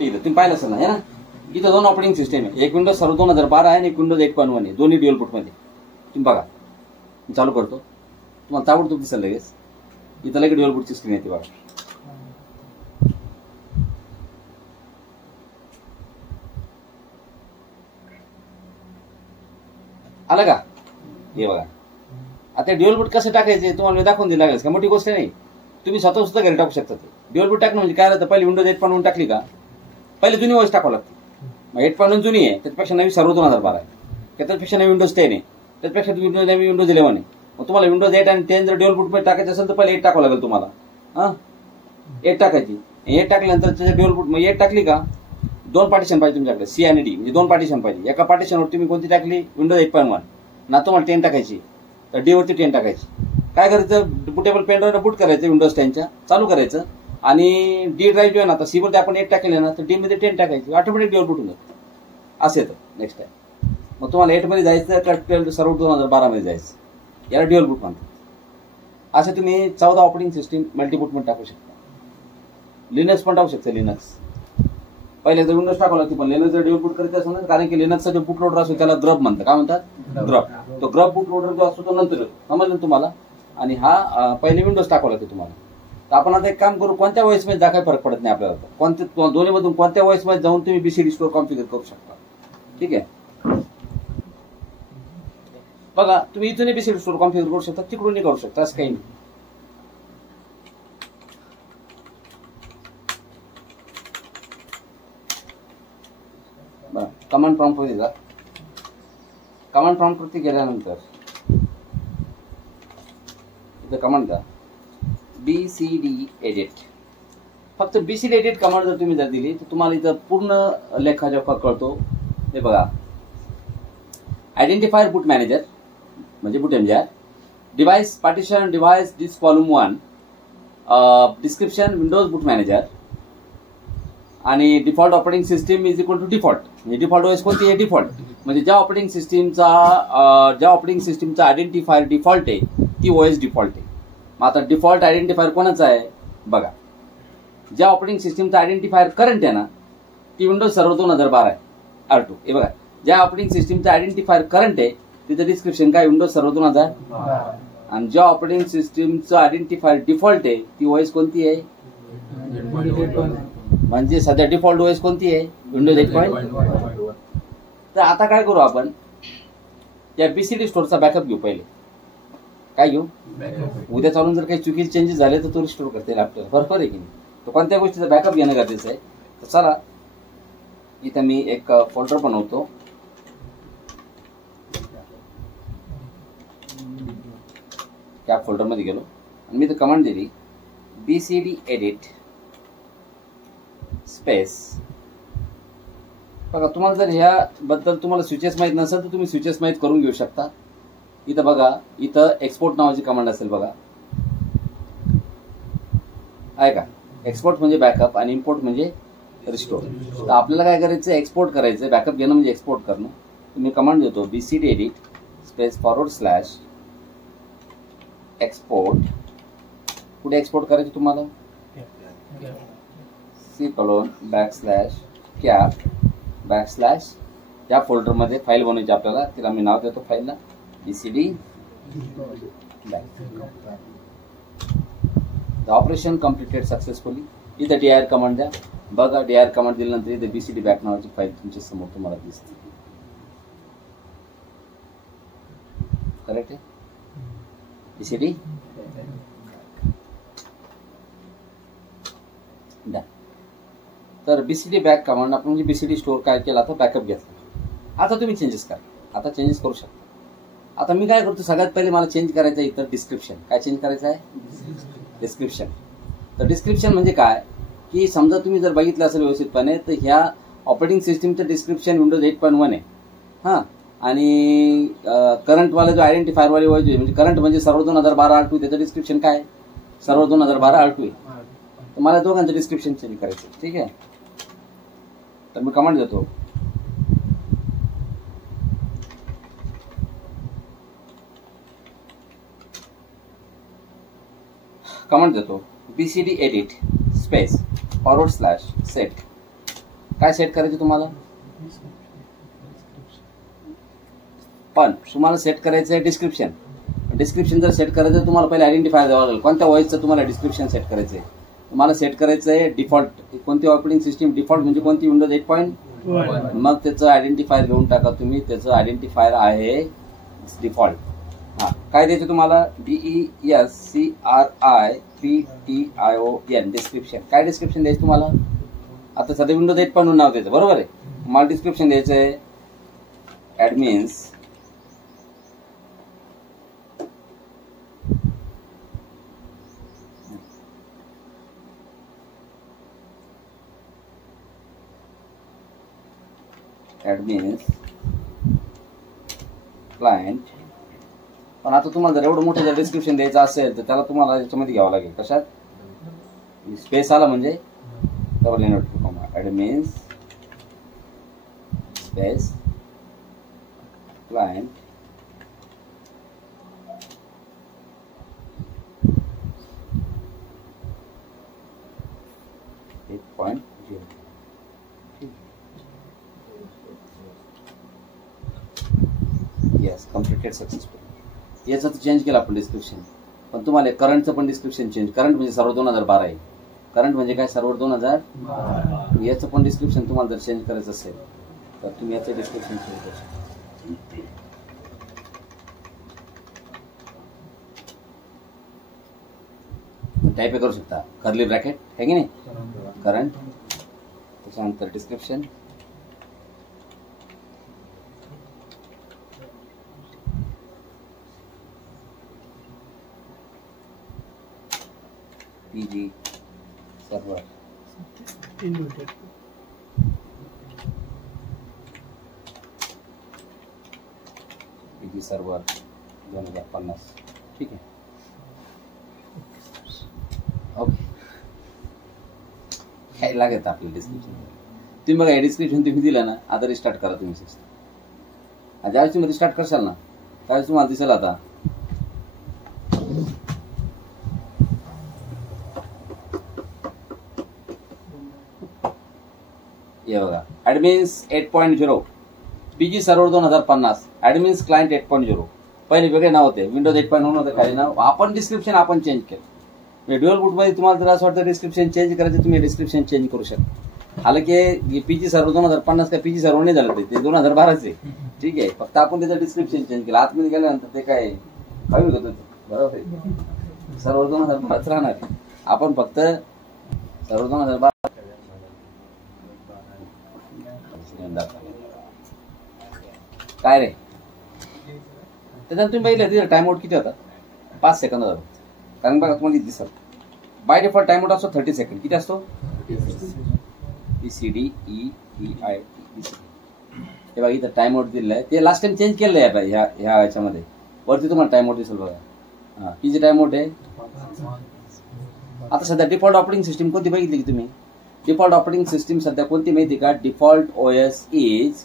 कुठे इथं तुम्ही पाहिलं असेल ना, है ना, इथं दोन ऑपरेटिंग सिस्टम आहे, एक विंडोज सर्व्हर 2012 आहे आणि एक विंडोज 8.1 आहे, दोन्ही ड्युअल बुटमध्ये. तुम्ही बघा, मी चालू करतो, तुम्हाला ताबडतोब दिसेल लगेच. इथं लगेच ड्युअल बुटची स्क्रीन येते बघा. आलं का? हे बघा. आता ड्युअल बूट कसं टाकायचे तुम्हाला मी दाखवून दिलं लागेल का, मोठी गोष्ट नाही. तुम्ही स्वतः सुद्धा घरी टाकू शकता. ड्युअल बूट टाकणं म्हणजे काय राहतं, पहिले विंडोज 8.1 टाकली का पहिले जुनी वॉइस टाकावं लागते. मग 8.1 जुनी आहे, त्याच्यापेक्षा नवी सर्व 2012 आहे, त्याच्यापेक्षा नवी विंडोज 10 आहे, त्याच्यापेक्षा नवी विंडोज 11 आहे. मग तुम्हाला विंडोज 8 आणि 10 जर ड्युअल बूट मध्ये टाकायचं असेल तर पहिले 8 टाकावं लागेल तुम्हाला. 8 टाकायची. 8 टाकल्यानंतर त्याच्या ड्युअल बूट, मग 8 टाकली का दोन पार्टिशन पाहिजे तुमच्याकडे, सी आणि डी म्हणजे दोन पार्टिशन पाहिजे. एका पार्टिशनवर तुम्ही कोणती टाकली, विंडोज 8.1 ना, तुम्हाला 10 टाकायची तर डी वरती 10 टाकायची. काय करायचं, बुटेबल पेन ड्राईव्ह बूट करायचं, विंडोज 10च्या चालू करायचं आणि डी ड्राईव्ह जो आहे ना, आता सी वरती आपण 8 टाकले ना तर डी मध्ये 10 टाकायची, ऑटोमॅटिक ड्युअल बूट होऊन जातं. असं येतं नेक्स्ट टाइम. मग तुम्हाला 8 मध्ये जायचं का सर्व 2012 मध्ये जायचं, याला ड्युअल बूट म्हणतात. असं तुम्ही 14 ऑपरेटिंग सिस्टीम मल्टीबूट मध्ये टाकू शकता. लिनक्स पण टाकू शकता. लिनक्स पहिले तर विंडोज टाकावं लागते, पण लिनक्स जर ड्युअल बूट करायचं असेल ना, कारण की लिनक्सचा जो बूट लोडर असतो त्याला ग्रब म्हणतात. काय म्हणतात? ग्रब. तो ग्रब बूट लोडर जो असतो तो नंतर समजलं तुम्हाला. आणि हा पहिले विंडोज टाकावं लागते तुम्हाला. तर आपण आता एक काम करू, कोणत्या वॉइस मध्ये काय फरक पडत नाही आपल्याला, कोणत्या दोन्ही मधून कोणत्या वॉइस मध्ये जाऊन तुम्ही बीसीडी स्टोअर कॉन्फिगर करू शकता. ठीक आहे, बघा तुम्ही इथून बीसीडी स्टोअर कॉन्फिगर करू शकता, तिकडूनही करू शकता, असं काही नाही. कमांड प्रॉम्प्ट वरती जा. कमांड प्रॉम्प्ट वरती गेल्यानंतर इथं कमांड द्या, बीसीडी एडिट. फक्त बीसीडी एडिट कमांड जर तुम्ही जर दिली तर तुम्हाला इथं पूर्ण लेखाजोखा कळतो. हे बघा, आयडेंटिफायर बूट मॅनेजर म्हणजे boot MGR, device partition device disk volume 1, description Windows boot manager आणि default operating system is equal to default. म्हणजे डिफॉल्ट ओएस कोणती आहे? डिफॉल्ट. म्हणजे ज्या ऑपरेटिंग सिस्टीमचा आयडेंटिफायर डिफॉल्ट आहे ती ओएस डिफॉल्ट आहे. मग आता डिफॉल्ट आयडेंटिफायर कोणाचा आहे बघा. ज्या ऑपरेटिंग सिस्टीमचा आयडेंटिफायर करंट आहे ना ती विंडोज सर्व्हर 2012 आहे, R2. हे बघा, ज्या ऑपरेटिंग सिस्टीमचा आयडेंटिफायर करंट आहे तिचं डिस्क्रिप्शन काय, विंडोज सर्व्हर 2012. आणि ज्या ऑपरेटिंग सिस्टीमचं आयडेंटिफायर डिफॉल्ट आहे ती ओएस कोणती आहे? म्हणजे सध्या डिफॉल्ट ओएस कोणती आहे? विंडोज 8.1. तर आता काय करू आपण, या बीसीडी स्टोअरचा बॅकअप घेऊ. पहिले काय घेऊ, उद्या चालून जर काही चुकीचे चेंजेस झाले तर तो रिस्टोर करता येईल आपल्याला, बरोबर आहे की नाही. तर कोणत्या गोष्टीचा बॅकअप घेणं गरजेचं आहे. तर चला इथं मी एक फोल्डर बनवतो. त्या फोल्डर मध्ये गेलो आणि मी तर कमांड दिली बीसीडी एडिट स्पेस. बघा, तुम्हाला जर ह्याबद्दल तुम्हाला स्विचेस माहीत नसेल तर तुम्ही स्विचेस माहीत करून घेऊ शकता. इथं बघा, इथं एक्सपोर्ट नावाची कमांड असेल बघा, आहे का. एक्सपोर्ट म्हणजे बॅकअप आणि इम्पोर्ट म्हणजे रिस्टोर. तर आपल्याला काय करायचं, एक्सपोर्ट करायचं. बॅकअप घेणं म्हणजे एक्सपोर्ट करणं. तुम्ही कमांड देतो बीसीडी एडिट स्पेस // एक्सपोर्ट. कुठे एक्सपोर्ट करायचं तुम्हाला, C:\\cap/ या फोल्डर मध्ये फाईल बनवायची आपल्याला. तिला मी नाव देतो फाईलला बीसीडी ऑपरेशन कम्प्लिटेड सक्सेसफुली. इथं dir कमांड द्या. बघा, dir कमांड दिल्यानंतर इथे बीसीडी बॅक नावाची फाईल तुमच्या समोर तुम्हाला दिसते. करेक्ट आहे, बीसीडी द्या. तर बीसीडी बॅक कमांड आपण म्हणजे बीसीडी स्टोअर काय केला तर बॅकअप घेतला. आता तुम्ही चेंजेस करा, आता चेंजेस करू शकता. आता मी काय करतो, सगळ्यात पहिले मला चेंज करायचं आहे इथं डिस्क्रिप्शन. काय चेंज करायचं आहे? डिस्क्रिप्शन. तर डिस्क्रिप्शन म्हणजे काय की समजा तुम्ही जर बघितलं असेल व्यवस्थितपणे तर ह्या ऑपरेटिंग सिस्टीमचं डिस्क्रिप्शन विंडोज 8.1 आहे. हां, आणि करंटवाला जो आयडेंटिफायर वाले म्हणजे करंट म्हणजे सर्व 2012 R2, त्याचं डिस्क्रिप्शन काय, सर्व 2012 R2 आहे. तर मला दोघांचं डिस्क्रिप्शन चेंज करायचं. ठीक आहे, तर मी कमांड देतो बीसीडी एडिट स्पेस // सेट काय सेट करायचं तुम्हाला? पण तुम्हाला सेट करायचं आहे डिस्क्रिप्शन. डिस्क्रिप्शन जर सेट करायचं तुम्हाला पहिले आयडेंटिफायर द्यावं लागेल. कोणत्या व्हॉइसचं तुम्हाला डिस्क्रिप्शन सेट करायचं आहे? तुम्हाला सेट करायचं आहे डिफॉल्ट. कोणती ऑपरेटिंग सिस्टीम डिफॉल्ट म्हणजे कोणती? विंडोज 8. मग त्याचं आयडेंटिफायर घेऊन टाका तुम्ही. त्याचं आयडेंटिफायर आहे डिफॉल्ट. हा, काय द्यायचं तुम्हाला? DESCRIPTION description. काय डिस्क्रिप्शन द्यायचं तुम्हाला? आता सध्या विंडोज 8 म्हणून नाव द्यायचं, बरोबर आहे. मला डिस्क्रिप्शन द्यायचं आहे ऍडमिन्स क्लायंट. पण आता तुम्हाला जर एवढं मोठं जर डिस्क्रिप्शन द्यायचं असेल तर त्याला तुम्हाला याच्यामध्ये घ्यावं लागेल. कशात? स्पेस आला म्हणजे double inverted comma admins space client yes completed successful. याचं चेंज केलं आपण डिस्क्रिप्शन. पण तुम्हाला करंटचं पण डिस्क्रिप्शन चेंज. करंट म्हणजे सर्व्हर 2012 आहे. करंट म्हणजे काय? सर्व्हर 2012. याचं पण डिस्क्रिप्शन तुम्हाला जर चेंज करायचं असेल तर तुम्ही याचं डिस्क्रिप्शन चेंज करू शकता. टाईप करू शकता कर्ली ब्रॅकेट आहे की नाही. करंट त्याच्यानंतर description PG server PG server 2050. ठीक आहे. ओके. काय लागत आपलं डिस्क्रिप्शन? तुम्ही बघा हे डिस्क्रिप्शन तुम्ही दिलं ना. आता रिस्टार्ट करा तुम्ही सिस्टम. ज्यावेळेस तुम्ही रिस्टार्ट करशाल ना त्यावेळेस तुम्हाला दिसेल आता हे बघा ऍडमिन्स 8.0 PG सर्व्हर 2050 ऍडमिन्स क्लायंट 8.0. पहिले वेगळे नाव होते. विंडोज 8.1 होतं खाली नाव. आपण डिस्क्रिप्शन आपण चेंज केलं. ड्युअल बूट मध्ये तुम्हाला जर असं वाटतं डिस्क्रिप्शन चेंज करायचं तुम्ही डिस्क्रिप्शन चेंज करू शकता. हालांकी PG सर्व्हर 2050 काय PG सर्व्हर नाही झालं. ते 2012 आहे. ठीक आहे. फक्त आपण त्याचं डिस्क्रिप्शन चेंज केलं. आतमध्ये गेल्यानंतर ते काय हवी होतं बरोबर आहे. सर्व्हर 2012 राहणार. आपण फक्त सर्व्हर 2012 काय रे. त्याच्यानंतर तुम्ही बघितलं तिथं टाइम आउट किती होता? 5 सेकंद होता. कारण बघा तुम्हाला दिसत बाय डिफॉल्ट टाइम आउट असतो 30 सेकंड. किती असतो? PCDEEIT. हे बघा इथं टाइम आउट दिलेलं आहे. ते लास्ट टाइम चेंज केलेलं आहे ह्या याच्यामध्ये. वरती तुम्हाला टाइम आउट दिसेल बघा. हा किती टाइम आउट आहे? आता सध्या डिफॉल्ट ऑपरेटिंग सिस्टीम कोणती बघितली की तुम्ही? डिफॉल्ट ऑपरेटिंग सिस्टीम सध्या कोणती माहिती का? Default OS is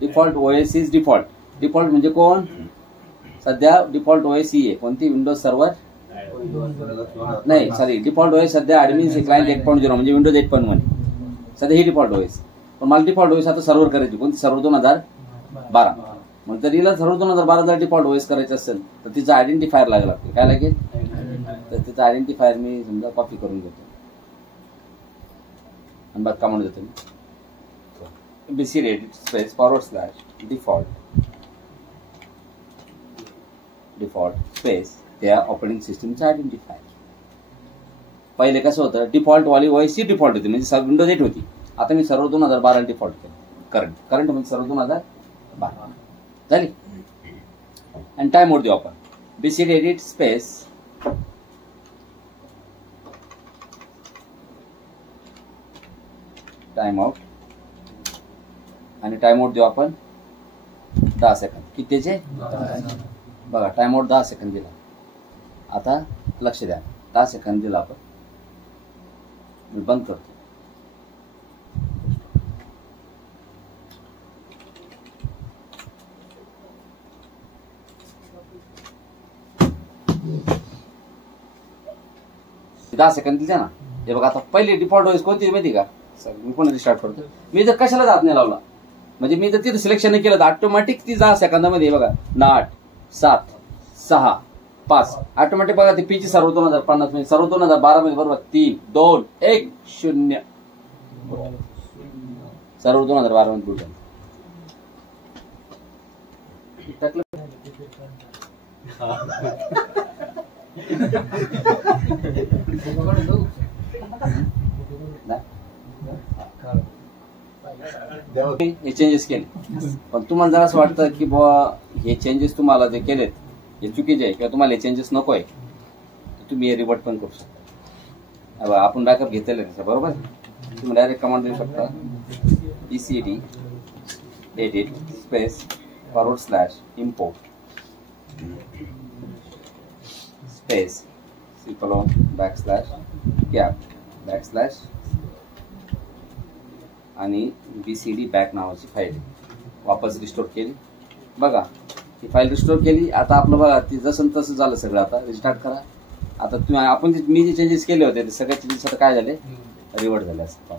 default OS is default. Default म्हणजे कोण? सध्या डिफॉल्ट OS ही आहे. कोणती? विंडोज सर्व्हर नाही सॉरी डिफॉल्ट OS सध्या ऍडमिन्स क्लायंट 8.0 म्हणजे विंडोज 8.1 सध्या ही डिफॉल्ट OS. पण मला डिफॉल्ट OS आता सर्व्हर करायची. कोणती? सर्व्हर 2012. मग जर हिला सर्व्हर 2012 जर डिफॉल्ट OS करायचं असेल तर तिचा आयडेंटिफायर लागेल. काय लागेल? तर तिचा आयडेंटिफायर मी समजा कॉपी करून घेतो आणि बघ का म्हणून देतो मी BC edit space /default space त्या ऑपरेटिंग सिस्टीमचं आयडेंटिफायर. पहिले कसं होतं डिफॉल्ट वाली OS ची डिफॉल्ट होती म्हणजे विंडोज 8 होती. आता मी सर्व्हर 2012 डिफॉल्ट केलं. करंट म्हणजे सर्व्हर 2012 झाली. आणि टाइम आउट देऊ आपण. BC edit space time out आणि टाइम आउट देऊ आपण 10 सेकंद. किती त्याचे? बघा टाइम आउट 10 सेकंद दिला. आता लक्ष द्या 10 सेकंद दिला आपण. मी बंद करतो. दहा सेकंद दिले ना. हे बघा आता पहिली डिफॉल्ट व्हॉइस कोणती माहिती का सर, मी पण रिस्टार्ट करतो. मी जर कशाला हात नाही लावला म्हणजे मी जर तिथे सिलेक्शन नाही केलं तर ऑटोमॅटिक ती 10 सेकंदामध्ये बघा 8 7 6 5 ऑटोमॅटिक बघा ती पीची सर्व 2050 मध्ये सर्व 2012 मध्ये बरोबर 3 2 1 0 सर्व 2012 मध्ये बुट हे चेंजेस केले. पण तुम्हाला जर असं वाटतं की बुवा हे चेंजेस तुम्हाला जे केलेत हे चुकीचे आहे किंवा तुम्हाला हे चेंजेस नको आहे तर तुम्ही हे रिवर्ट पण करू शकता. आपण बॅकअप घेतलेलं आहे बरोबर. तुम्ही डायरेक्ट कमांड देऊ शकता ECD edit space /import space /cap आणि BCD बॅक नावाची फाईल वापस रिस्टोर केली. बघा ही फाईल रिस्टोर केली. आता आपलं बघा ती जसं तसं झालं सगळं. आता रिस्टार्ट करा. आता तुम्ही आपण मी जे चेंजेस केले होते ते सगळे चेंजेस आता काय झाले रिवर्ट झाले असं.